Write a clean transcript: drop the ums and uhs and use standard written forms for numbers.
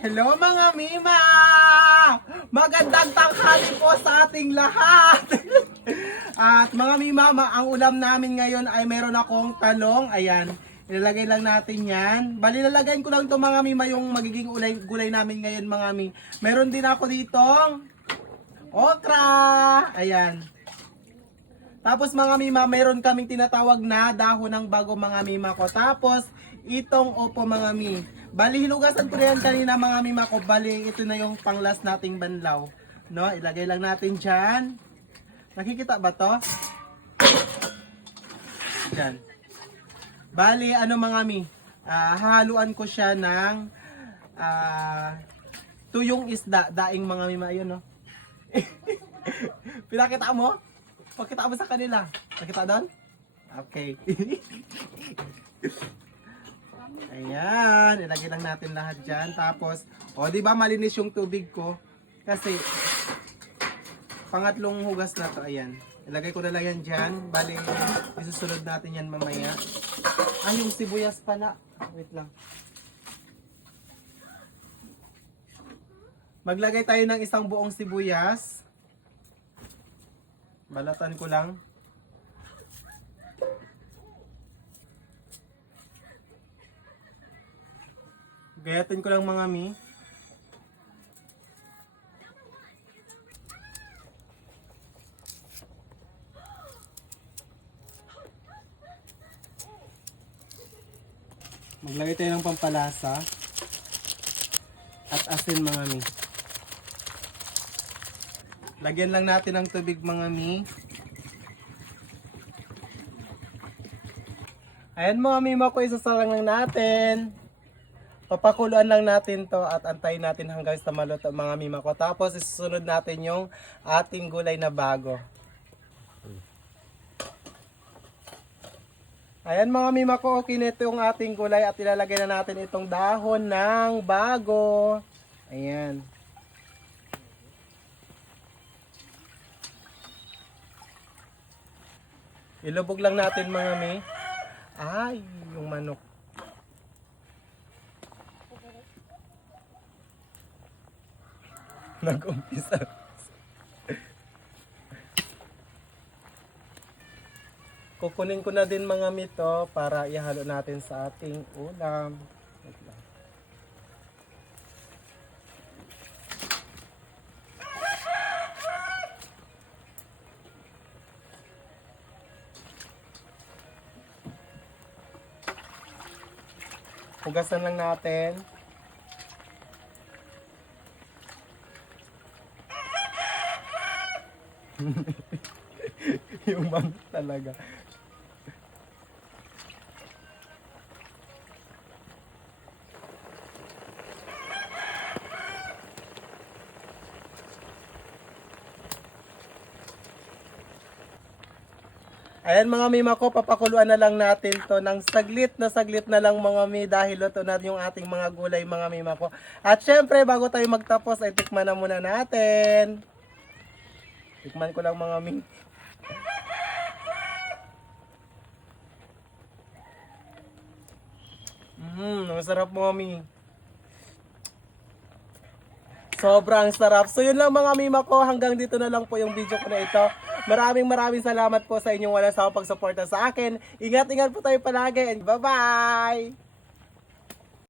Hello mga Mima! Magandang tanghali po sa ating lahat! At mga Mima, ang ulam namin ngayon ay meron akong talong. Ayan, ilalagay lang natin yan. Bali, lalagayin ko lang ito mga Mima yung magiging gulay namin ngayon mga Mi. Meron din ako ditong okra. Ayan. Tapos mga Mima, meron kaming tinatawag na dahon ng bago mga Mima ko. Tapos, itong opo mga Mi. Bali, hinugasan ko na yan kanina mga Mima ko. Bali, ito na yung panglas nating banlaw. No, ilagay lang natin dyan. Nakikita ba to? Dyan. Bali, ano mga Mi, hahaluan ko siya ng tuyong isda. Daing mga Mima, ayun no. Pinakita mo? Pakita mo sa kanila. Nakita doon? Okay. Ayan, ilagay lang natin lahat dyan. Tapos, di ba malinis yung tubig ko? Kasi, pangatlong hugas na to, ayan. Ilagay ko na lang yan dyan. Bali, isusunod natin yan mamaya. Yung sibuyas pala. Wait lang. Maglagay tayo ng isang buong sibuyas. Balatan ko lang. Gayatin ko lang mga Mi. Maglagay tayo ng pampalasa. At asin mga Mi. Lagyan lang natin ng tubig mga Mi. Ayan mga Mima ko, isasalang lang natin. Papakuluan lang natin to at antayin natin hanggang sa maluto mga Mima ko. Tapos isusunod natin yung ating gulay na bago. Ayan mga Mima ko, okay na ito yung ating gulay at ilalagay na natin itong dahon ng bago. Ayan. Ilubog lang natin mga Mi. Ay, yung manok. Nag-umpisa. Kukunin ko na din mga Mi to para ihalo natin sa ating ulam. Hugasan lang natin. Yung manok talaga. Ayan mga Mima ko, papakuluan na lang natin to ng saglit na lang mga Mi dahil luto na yung ating mga gulay mga Mima ko. At syempre bago tayo magtapos ay tikman na muna natin. Tikman ko lang mga Mi. Masarap mga Mi. Sobrang sarap. So yun lang mga Mima ko, hanggang dito na lang po yung video ko na ito. Maraming salamat po sa inyong walang sawang pagsuporta sa akin. Ingat po tayo palagi and bye-bye!